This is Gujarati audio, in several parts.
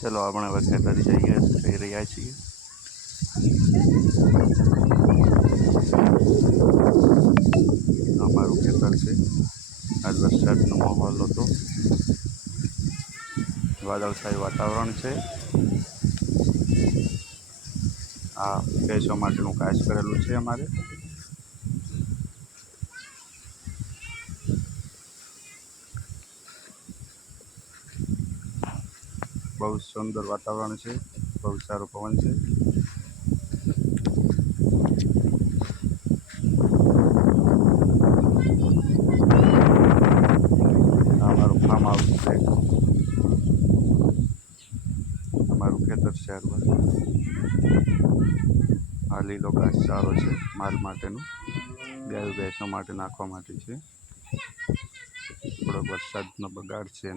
ચલો આપણે હવે ખેતર જઈ રહ્યા છીએ. અમારું ખેતર છે. આજ વરસાદનો માહોલ હતો. વાદળછાયું વાતાવરણ છે. આ ભેંસો માટેનું ઘાસ કરેલું છે અમારે. બહુ સુંદર વાતાવરણ છે. બહુ સારો પવન છે. અમારું ફાર્મ હાઉસ છે. અમારું ખેતર છે. આ લીલો ઘાસ સારો છે માલ માટેનું. ગાયો ભેંસો માટે નાખવા માટે છે. થોડો વરસાદનો બગાડ છે.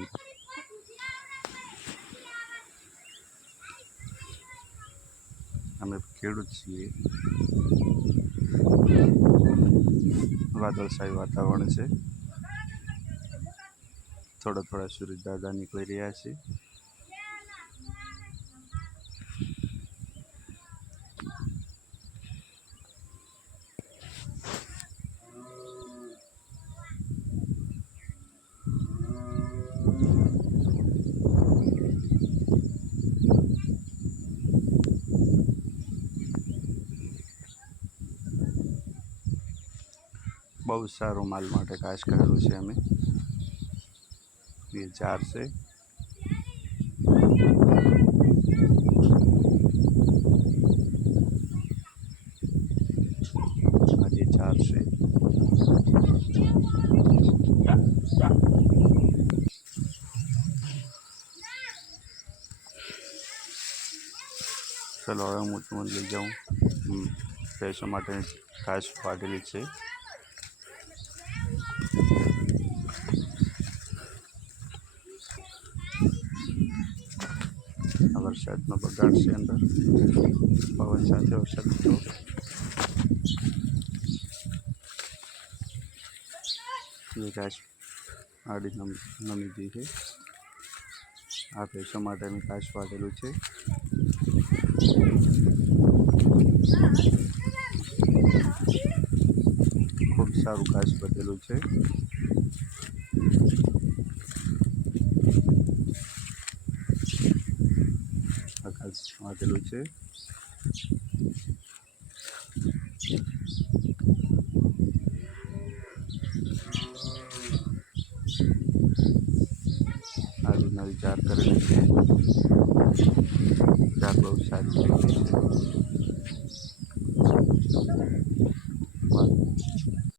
અમે ખેડૂત છીએ. વાદળછાયું વાતાવરણ છે. થોડા સૂરજ દાદા નીકળી રહ્યા છે. બહુ સારું માલ માટે ઘાસ કરેલું છે અમે. એ 4 છે. આજે 4 છે. ચલો હવે હું તમને લઈ જાઉં. ભેંસો માટે ઘાસ વાઢેલી છે. વરસાદનો બગાડ છે. અંદર પવન સાથે વરસાદ હતો. એ ઘાસ આડી નમી ગઈ છે. આ ભેંસો માટે મેં ઘાસ વાઢેલું છે. ખૂબ સારું ઘાસ વધેલું છે. આ ઘાસ વાઢેલું છે. આવી નવી જાર કરેલી છે. જાર બહુ સારી થઈ ગઈ છે.